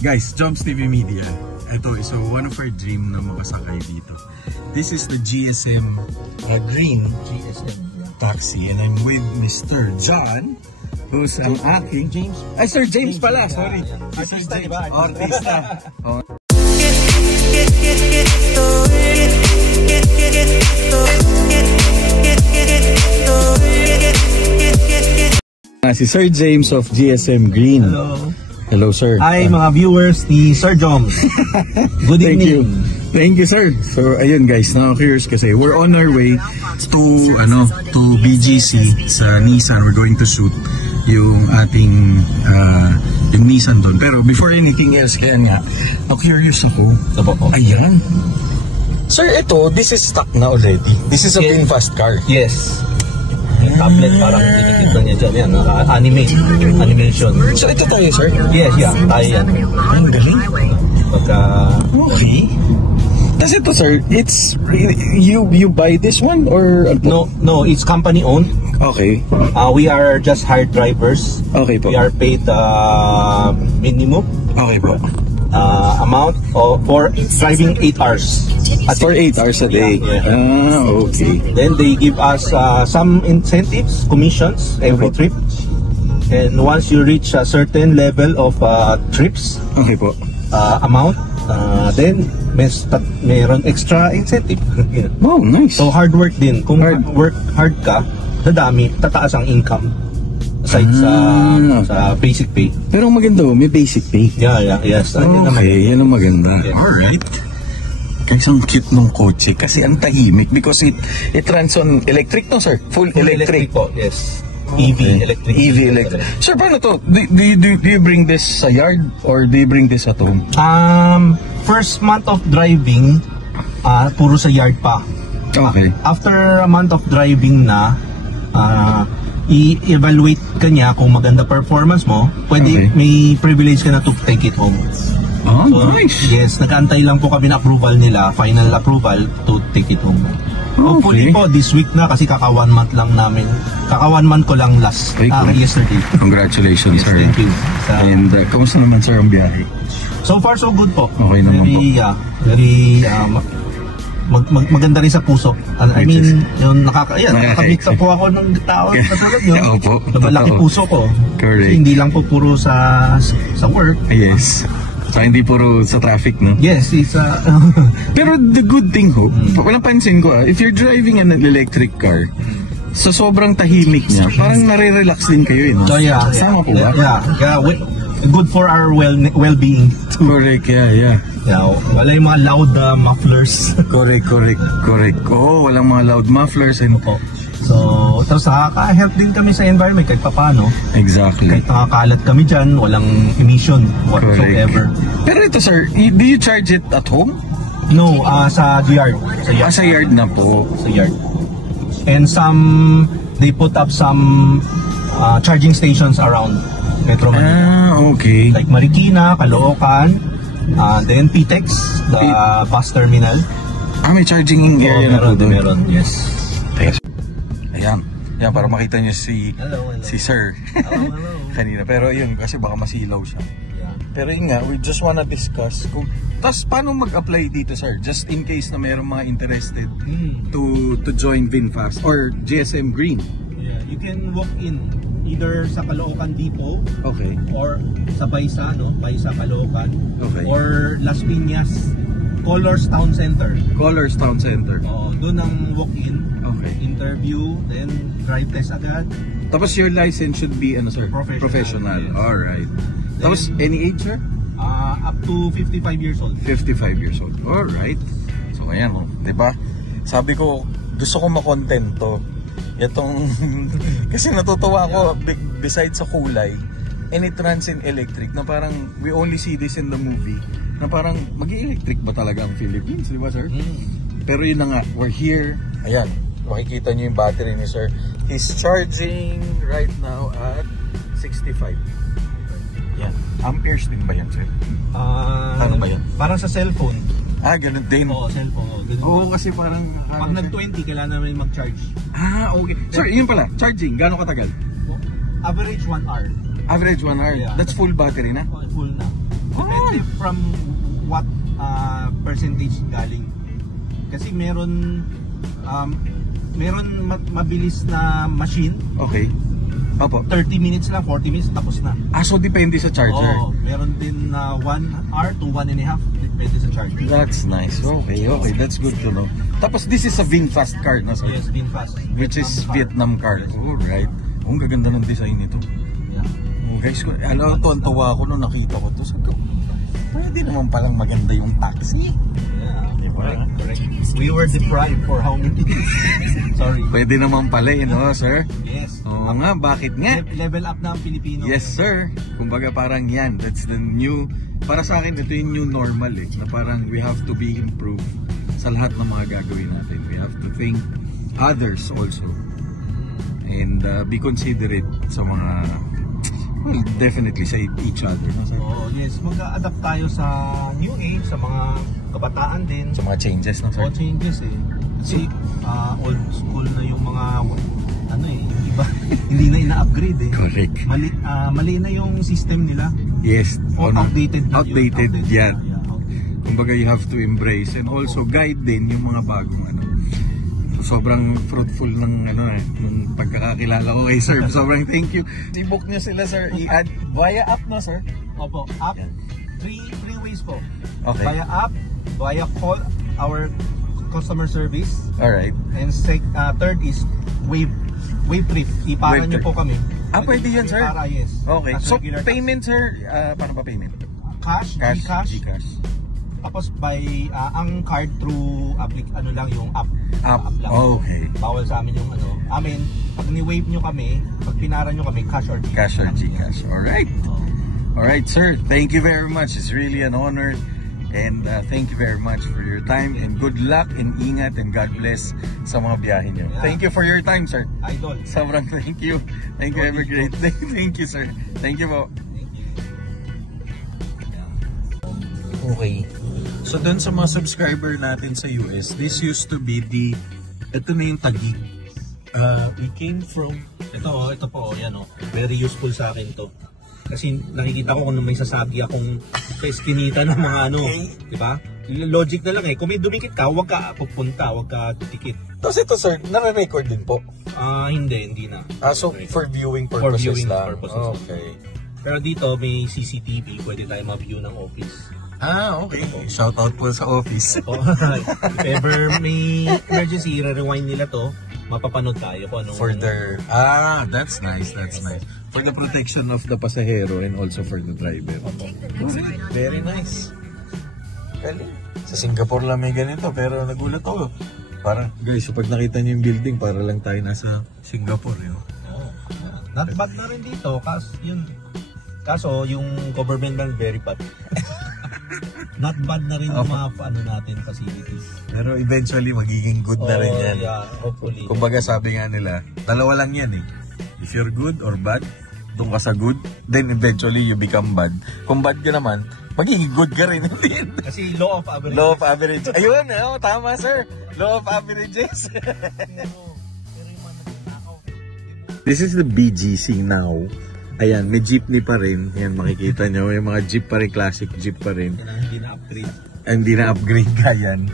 Guys, Jobs TV Media. Ito is one of our dream na makasakay dito. This is the GSM green taxi, and I'm with Mr. John, who's ang aking James. Ay, Sir James pala, sorry. Sir James, artista. Oh. Si Sir James of GSM Green. Hello. Hello, sir. Hi mga viewers ni Sir Joms. Good evening. Thank you, sir. So ayun guys, now curious kasi we're on our way to BGC sa Nissan. We're going to shoot yung ating yung Nissan doon. Pero before anything else, kaya nga curious ako. Ayan. Sir, this is stock na already. This is a VinFast car. Yes. Yung tablet parang tinikita niya dyan. Yan, animation. So ito tayo, sir? Yes, yeah. Tayo yan. Ang galing. Okay. Kasi ito, sir, it's you buy this one or No, it's company owned. Okay. We are just hired drivers. Okay po. We are paid minimum Okay po. amount for driving 8 hours. For 8 hours a day. Yeah. Okay. Then they give us some incentives, commissions every trip. And once you reach a certain level of trips Okay po. amount, then meron extra incentive. Wow, nice. So hard work din. Kung work hard ka, tataas ang income aside sa basic pay. Pero maganda, may basic pay. Yes. Okay, yan ang maganda. Okay. Alright. Guys, ang cute ng kotse kasi ang tahimik because it runs on electric, no sir? Full electric. po, yes. EV electric. Sir, paano to? Do you bring this sa yard or do you bring this at home? First month of driving, puro sa yard pa. Okay. After a month of driving na, i-evaluate ka niya kung maganda performance mo, pwede may privilege ka na to take it home. Oh, so, nice. Yes, nag-aantay lang po kami ng approval nila, final approval to take it home. Hopefully po this week na kasi kaka 1 month lang namin. Kaka 1 month ko lang last yesterday. Congratulations, yes, sir. Thank you. And kamusta naman sir ang biyahe? So far so good po. Okay naman po. Very maganda rin sa puso. I mean, yung nakaka-meet po ako ng tao sa tulad nyo. Opo. Malaki puso ko. Correct. Kasi hindi lang po puro sa work. Yes. So hindi puro sa traffic, no? Yes, it's Pero the good thing ho, napansin ko if you're driving an electric car, so sobrang tahimik niya, parang nare-relax din kayo, no? So yeah. Sama po ba? Yeah. Good for our well-being. Correct, yeah. Wala yung mga loud mufflers. Correct. Oh, walang mga loud mufflers and so, tapos nakaka-help din kami sa environment kahit paano. Exactly. Kahit nakakalat kami dyan, walang emission whatsoever. Pero ito sir, do you charge it at home? No, sa yard. Sa yard na po. Sa yard. And they put up some charging stations around Metro Manila. Okay. Like Marikina, Caloocan, then PTEX, the bus terminal. May charging area na po doon. Meron, yes. Ayan, para makita niyo si sir. Hello. Kanina. Pero yun, kasi baka masilaw siya. Yeah. Pero yun nga, we just wanna discuss tapos paano mag-apply dito sir? Just in case na mayroong mga interested to join VinFast or GSM Green. Yeah, you can walk in either sa Caloocan Depot. Okay. Or sa Baisa, Baisa, Caloocan. Okay. Or Las Piñas, Colors Town Center. Doon ang walk-in. Okay. Interview, then drive test agad. Tapos your license should be sir? Professional. Yes. Alright. Tapos any age sir? Up to 55 years old. 55 years old. Alright. So ayan diba? Sabi ko, gusto ko makontento. Itong kasi natutuwa ako besides sa kulay, and it runs in electric na parang we only see this in the movie na parang mag-electric ba talaga ang Philippines, di ba sir? Pero yun na nga, we're here. Ayan, makikita nyo yung battery ni sir. He's charging right now at 65. Yan. Amperes din ba yan sir? Ano ba yan? Parang sa cellphone. Ganun din. Oo, cellphone. Oo, kasi parang pag nag-20, kailangan namin mag-charge. Okay. Sir, yun pala, charging, gaano katagal? Average 1 hour. Average 1 hour? Yeah. That's full battery na? Full na. Depende Depende from what percentage galing. Kasi meron mabilis na machine. Okay. Opo. 30 minutes lang, 40 minutes tapos na. So depende sa charger. Oo, meron din 1 hour to 1.5 depende sa charger. That's nice. Okay. That's good to know. Tapos this is a VinFast card, no, sir? Yes, VinFast. Which is Vietnam card. Alright. Ang gaganda ng design nito. Yeah. Guys, alam ko, tuwa ako nung nakita ko to. Sabi ko, pwede naman palang maganda yung taxi. Yeah, Diba? correct. We were deprived for how many days? Sorry. Pwede naman pala no, sir? Yes. Oo nga, bakit nga? Level up na ang Pilipino. Yes, sir. Kumbaga parang yan, that's the new, para sa akin ito yung new normal na parang we have to be improved sa lahat ng mga gagawin natin. We have to think others also and be considerate sa mga, well, definitely sa each other. No, sir? Oh, yes, mag-adapt tayo sa new age, sa mga kabataan din. Sa mga changes, no, sir? All changes Kasi old school na yung mga yung iba hindi na ina-upgrade Correct. Mali na yung system nila. Yes. Outdated na Outdated, yeah. Yeah. Kumbaga you have to embrace and also guide din yung mga bagong sobrang fruitful ng nung pagkakakilala ko kay sir. Sobrang thank you. I-book niyo sila, sir. I-add via app, no, sir? Opo, app. Three ways po. Okay. Via app, via call our customer service. Alright. And third is wave trip. Ipara niyo po kami. Pwede yun, sir? Ipara, yes. Okay. As So regular payment, sir, paano ba payment? cash, GCash. Tapos by ang card through yung app lang. Okay. Bawal sa amin yung amin pag ni-wave nyo kami, pag pinara nyo kami, cash or GCash. Alright. Alright, sir. Thank you very much. It's really an honor. And thank you very much for your time. And good luck and ingat and God bless sa mga biyahe nyo. Yeah. Thank you for your time, sir. Idol. Sobrang thank you. Thank you. Have a great day. Thank you, sir. Thank you po. Okay. So dun sa mga subscriber natin sa US, this used to be ito na yung Taguig. We came from ito po, yan very useful sa akin to. Kasi nakikita ko kung may sasabi akong eskinita ng mga di ba? Logic na lang kung may dumikit ka, huwag ka pupunta, huwag ka titikit. Tapos ito, sir, nare-record din po? Hindi na. So for viewing purposes for viewing lang? Purposes. Okay. Pero dito may CCTV, pwede tayo ma-view ng office. Okay. Shout out po sa office. If ever may emergency, rewind nila to, mapapanood tayo kung anong... Further. That's nice. That's nice. For the protection of the pasahero and also for the driver. Very nice. Galing. Sa Singapore lang may ganito, pero nagulat ako. Parang, guys, so pag nakita niyo yung building, para lang tayo nasa Singapore. Not bad na rin dito, kaso yung government lang very bad. Not bad na rin yung mga natin facilities. Pero eventually magiging good na rin yan. Yeah, hopefully. Kumbaga sabi nga nila, dalawa lang yan If you're good or bad, doon ka sa good, then eventually you become bad. Kung bad ka naman, magiging good ka rin. Kasi law of averages. Law of average. Ayun, tama, sir. Law of averages. This is the BGC now. Ayan, may jeepney pa rin. Ayan, makikita nyo. Yung mga jeep pa rin, classic jeep pa rin. Hindi na-upgrade. Hindi na-upgrade ka yan.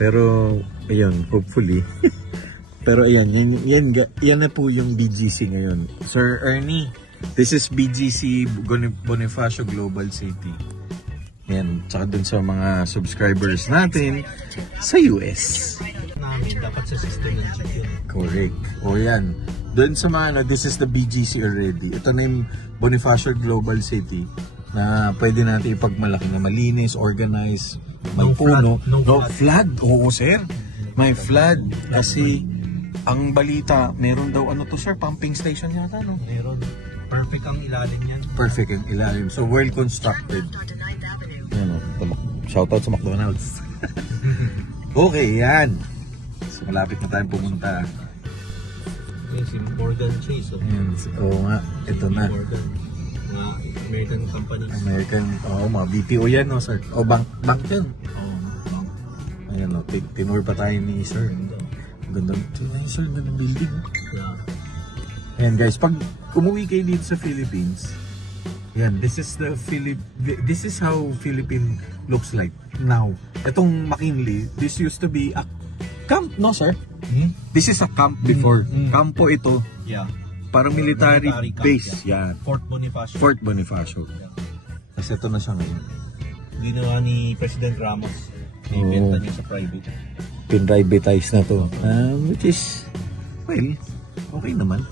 Pero, ayun, hopefully. Pero ayan, yan na po yung BGC ngayon. Sir Ernie, this is BGC Bonifacio Global City. Ayan, tsaka dun sa mga subscribers natin sa US. Dapat sa system ng jeep yun. Correct. O yan. Doon sa mga this is the BGC already. Ito na yung Bonifacio Global City na pwede natin ipagmalaki na malinis, organized, may puno. No flood. Oo, sir. May flood. Kasi ang balita, meron daw sir, pumping station yata, no? Meron. Perfect ang ilalim yan. Perfect ang ilalim. So, well constructed. Yan, shoutout sa McDonald's. Okay, yan. So, malapit na tayong pumunta. Si Morgan Chase. Oo nga, ito na. Morgan. American company. Mga BPO yan, no, sir? Bank yan. Ayan, no, tinur pa tayo ni sir. Ganda ng building. Yeah. Ayan guys, pag umuwi kayo dito sa Philippines, Yan, this is this is how Philippine looks like now. Itong McKinley, this used to be a camp, no sir? This is a camp before. Campo ito. Yeah. Parang military camp, base. yeah. Yan. Fort Bonifacio. Yeah. Kasi ito na siya ngayon. Ginawa ni President Ramos. Ibenta niya sa private. Pinrivatize na to. Which is, well, okay naman.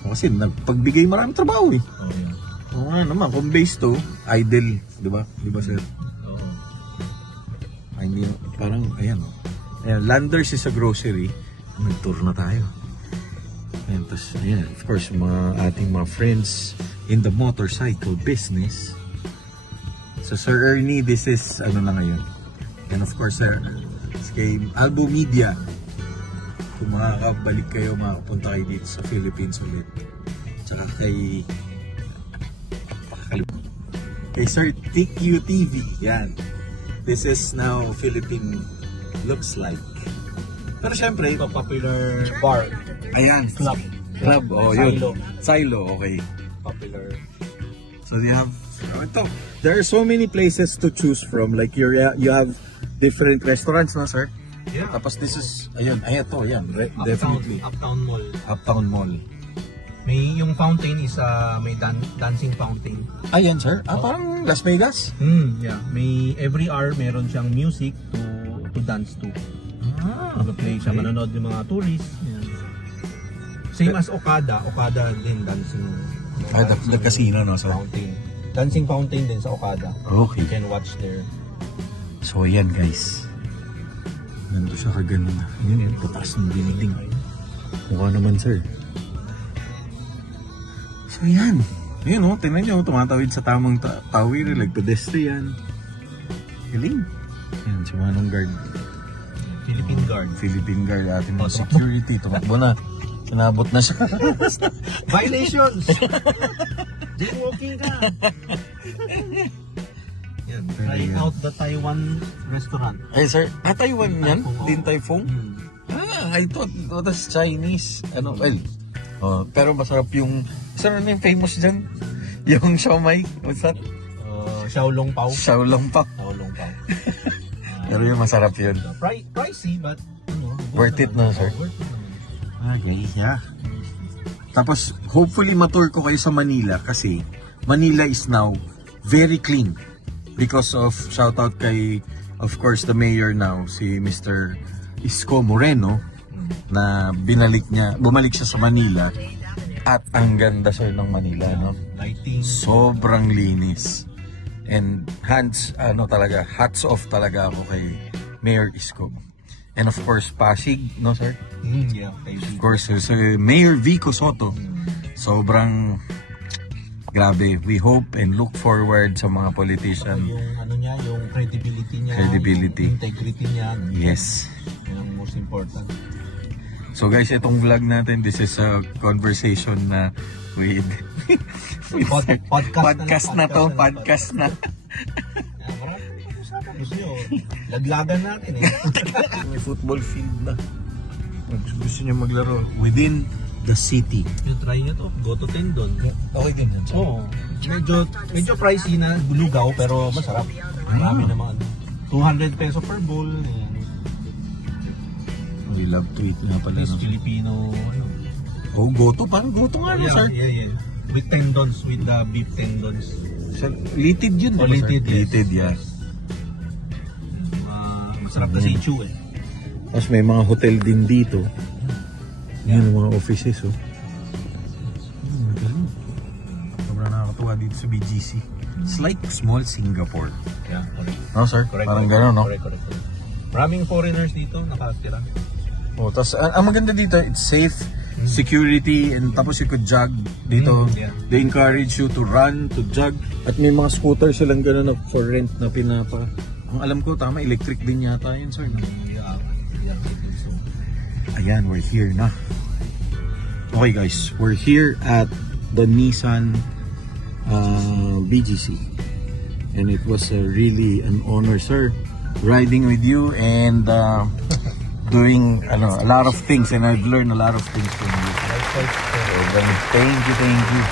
Kasi nagpagbigay maraming trabaho eh. Oh, yeah. Oo nga naman, kung base to, idle, di ba? Di ba sir? Oo. I mean, parang, ayan o. Ayan, Landers is a grocery. Nag-tour na tayo. Ayan, tapos, ayan, of course, ating mga friends in the motorcycle business. So, Sir Ernie, this is, ano na ngayon. And of course, sir, kay Albo Media. Kung makakabalik kayo, makapunta kayo dito sa Philippines ulit. Tsaka kay Sir TQ TV. Yan. This is now Philippine looks like. Pero syempre, Popular bar. ayan, club, oh yun. Silo, okay. Popular. So they have, ito, there are so many places to choose from. Like you have different restaurants, no sir? Yeah. Tapos this is, ayan, ito, ayan, definitely. Uptown Mall. Uptown Mall. May yung fountain is may dancing fountain. Ayan sir, parang Las Vegas? Yeah. May every hour meron siyang music to dance to. Mag-play siya, manonood yung mga tourists. Yan. Same as Okada din dancing. The casino, no sir? Fountain. Dancing fountain din sa Okada. Okay. You can watch there. So ayan guys. Nandito siya kagano na. Yun yung pataas ng building. Mukha naman sir. So yan. Ayun o, tingnan nyo, tumatawid sa tamang tawid, like pedestrian. Galing. Yan, si Manong Guard. Philippine Guard, ating mga security. Tumakbo na. Sinabot na siya. Violations! Jaywalking ka! Yan, try out the Taiwan restaurant. Ay sir, Taiwan yan? Din Tai Fung? I thought that was Chinese. Ano, well, pero masarap yung, saan na yung famous dyan? Yung siomai, what's that? Xiaolong Pao. Xiaolong Pao. Pero yung masarap yun. Pricey, but worth it na sir. Worth it naman. Okay, yeah. Tapos, hopefully matour ko kayo sa Manila kasi Manila is now very clean because of, shout out kay, of course, the mayor now, si Mr. Isko Moreno, na bumalik siya sa Manila at ang ganda sir ng Manila, no? Lighting. Sobrang linis. And hats off talaga ako kay Mayor Isko. And of course, Pasig, no sir? Yeah, of course, so Mayor Vico Soto. Sobrang grabe. We hope and look forward sa mga politician. Yung yung credibility niya, Credibility. yung integrity niya. Yes. Yan ang most important. So guys, itong vlog natin, this is a conversation na with podcast na. Gusto nyo, laglagan natin eh. May football field na. Gusto nyo maglaro within the city. You try nyo to, go to Tendon. Okay din yan. Oo. Medyo pricey na, lugaw, pero masarap. Marami naman. 200 peso per bowl. We love to eat nga pala. This Filipino, Oh, goto. Parang goto nga no, sir? Yeah. With tendons, with the beef tendons. Litid yun, diba, litid, sir? Litid, yeah. Masarap kasi chew eh. Tapos may mga hotel din dito. Yan ang mga offices, oh. Sobrang nakakatuwa dito sa BGC. It's like small Singapore. Yeah, correct. No, sir? Correct. Parang gano'n, no? Correct. Maraming foreigners dito nakatira. Oh, tapos ang maganda dito, it's safe, security, and tapos you could jog dito. Yeah. They encourage you to run, to jog. At may mga scooter silang gano'n na for rent na pinapa. Ang alam ko, tama, electric din yata yun, sir. No? Yeah, I think so. Ayan, we're here na. Okay guys, we're here at the Nissan BGC. And it was really an honor, sir, riding with you and doing a lot of things, and I've learned a lot of things from you. So, thank you.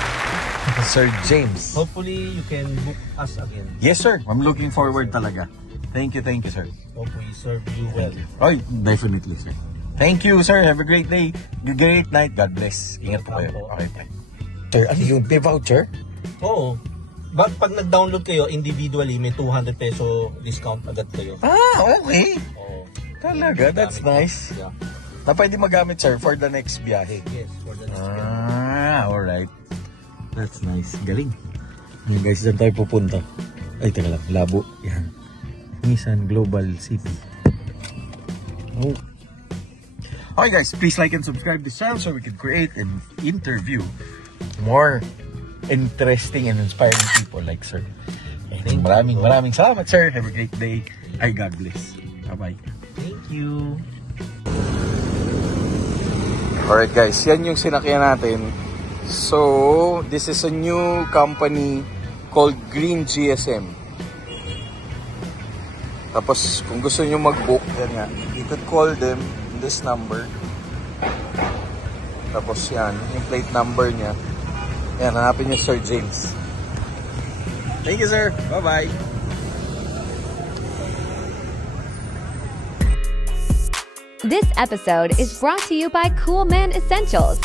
Sir James. Hopefully, you can book us again. Yes, sir. I'm looking forward talaga. Thank you, sir. Hope we serve you well. Oh, definitely, sir. Thank you, sir. Have a great day. Great night. God bless. Ingat po kayo. Okay, bye. Sir, ano yung pay voucher? Oo. Pag nag-download kayo individually, may 200 peso discount agad kayo. Ah, okay. Oo. Talaga, that's nice. Yeah. Na pwede magamit, sir, for the next biyahe. Yes, for the next year. Alright. That's nice. Galing. Ngayon guys, saan tayo pupunta? Ay, teka lang. Labo. Yan. Nissan Global City. Oh. Okay guys, please like and subscribe this channel so we can create and interview more interesting and inspiring people like sir. And maraming salamat, sir. Have a great day. Ay, God bless. Bye-bye. Thank you. Alright guys, yan yung sinakyan natin. So, this is a new company called Green GSM. Tapos, kung gusto nyo mag-book, yan nga, you could call them in this number. Tapos yan, yung plate number niya. Yan, hanapin nyo Sir James. Thank you, sir. Bye-bye. This episode is brought to you by Cool Man Essentials.